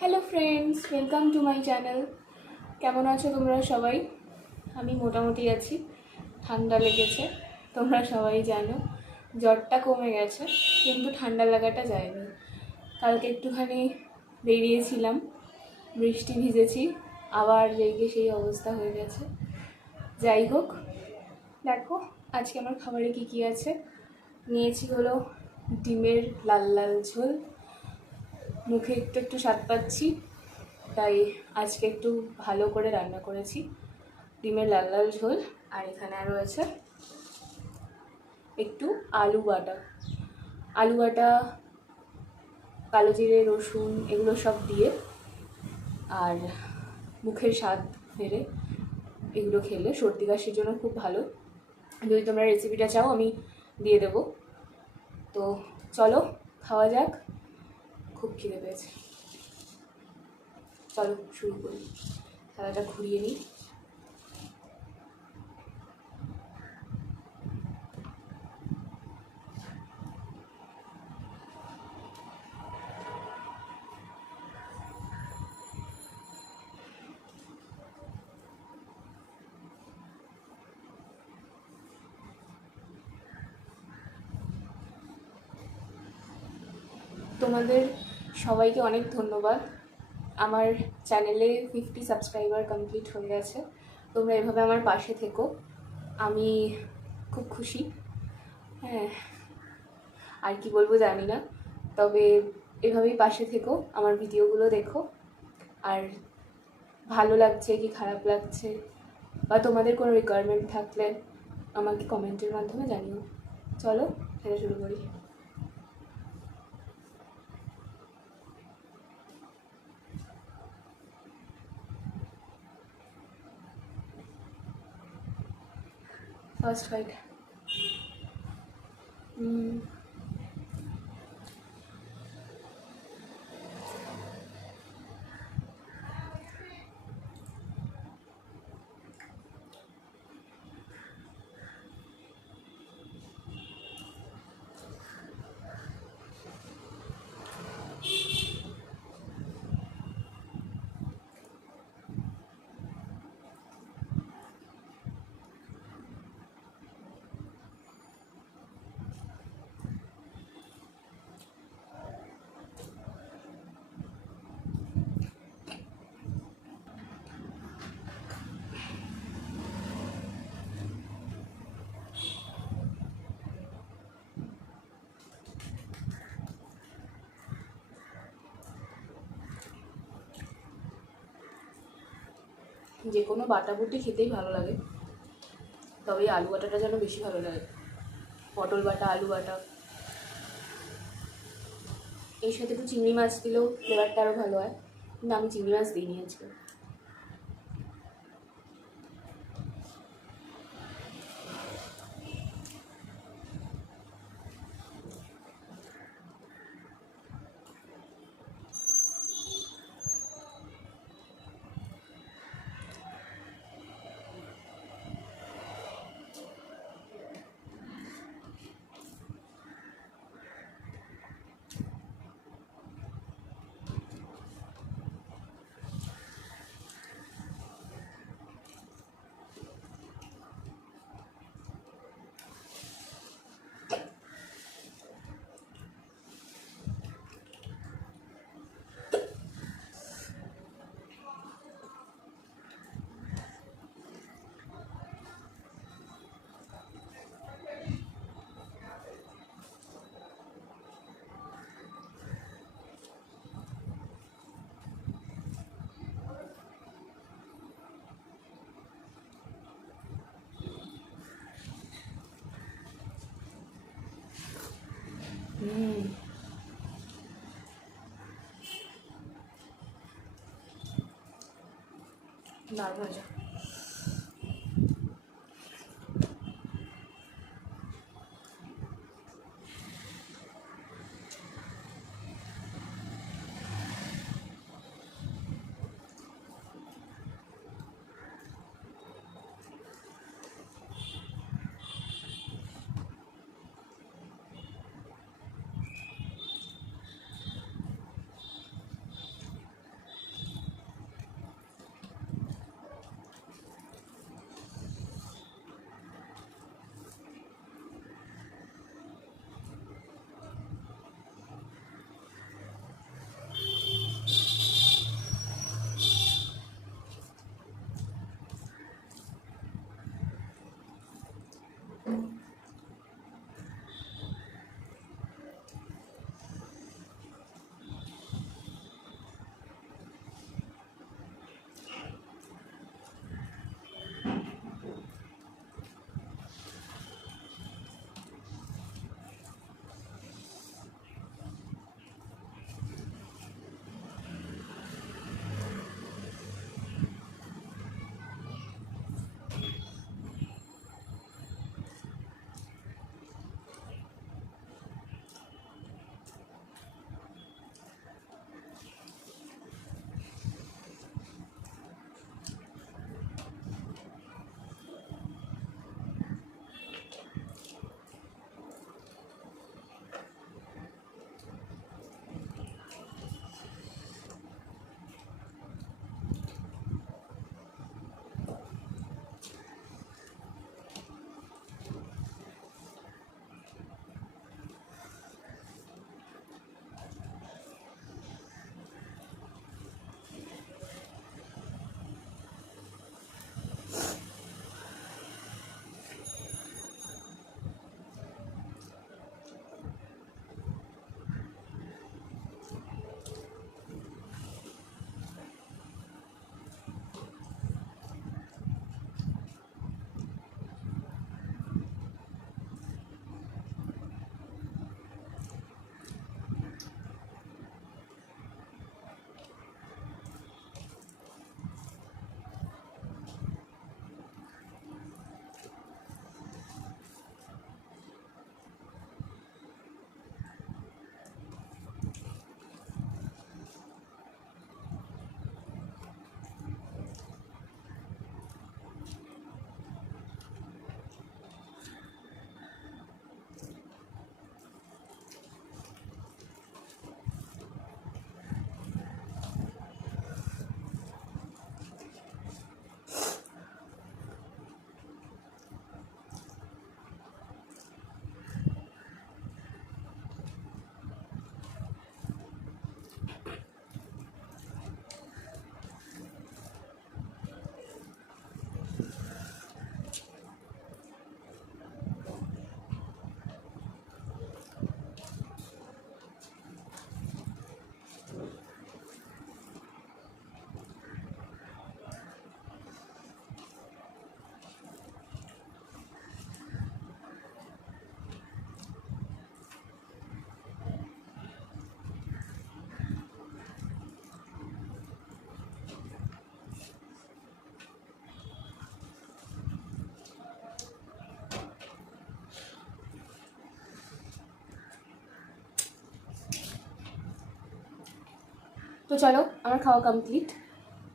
Hello friends, welcome to my channel. কেমন আছো তোমরা সবাই? আমি মোটামুটি আছি। ঠান্ডা লেগেছে, তোমরা সবাই জানো। জ্বরটা কমে গেছে, কিন্তু ঠান্ডা লাগাটা যায়নি। কালকে একটুখানি বেরিয়েছিলাম, বৃষ্টি ভিজেছি, আবার রেগে সেই অবস্থা হয়ে গেছে। যাই হোক, দেখো আজকে আমার খাবারে কী কী আছে। নিয়েছি হলো ডিমের লাল লাল ঝোল। মুখে একটু একটু স্বাদ পাচ্ছি, তাই আজকে একটু ভালো করে রান্না করেছি ডিমের লাল লাল ঝোল। আর এখানে রয়েছে একটু আলু বাটা। আলু বাটা, কালো জিরে, রসুন এগুলো সব দিয়ে, আর মুখের স্বাদ ফেরে এগুলো খেলে সর্দি কাশির জন্য খুব ভালো। যদি তোমরা রেসিপিটা চাও আমি দিয়ে দেবো। তো চলো খাওয়া যাক, খুব খিদে পেয়েছে। চলো শুরু করি, থালাটা ঘুরিয়ে নিই। তোমাদের সবাইকে অনেক ধন্যবাদ। আমার চ্যানেলে 50 সাবস্ক্রাইবার কমপ্লিট হয়ে গেছে। তোমরা এভাবে আমার পাশে থেকো, আমি খুব খুশি। হ্যাঁ, আর কি বলবো জানি না, তবে এভাবেই পাশে থেকো, আমার ভিডিওগুলো দেখো। আর ভালো লাগছে কি খারাপ লাগছে বা তোমাদের কোনো রিকোয়ারমেন্ট থাকলে আমাকে কমেন্টের মাধ্যমে জানিও। চলো খেলা শুরু করি। First fight. যে কোনো বাটাবুটি খেতেই ভালো লাগে, তবে এই আলু বাটাটা যেন বেশি ভালো লাগে। পটল বাটা, আলু বাটা, এর সাথে একটু চিংড়ি মাছ দিলেও ফ্লেভারটা আরও ভালো হয়, কিন্তু আমি চিংড়ি মাছ দিইনি আজকে। ডাল ভাজা। তো চলো, আমার খাওয়া কমপ্লিট।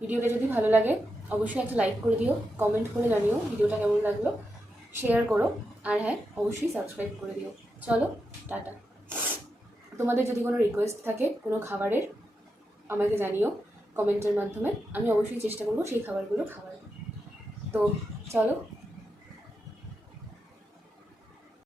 ভিডিওটা যদি ভালো লাগে অবশ্যই একটা লাইক করে দিও, কমেন্ট করে জানিও ভিডিওটা কেমন লাগলো, শেয়ার করো, আর হ্যাঁ অবশ্যই সাবস্ক্রাইব করে দিও। চলো টাটা। তোমাদের যদি কোনো রিকোয়েস্ট থাকে কোনো খাবারের আমাকে জানিও কমেন্টের মাধ্যমে, আমি অবশ্যই চেষ্টা করবো সেই খাবারগুলো খাওয়ার। তো চলো।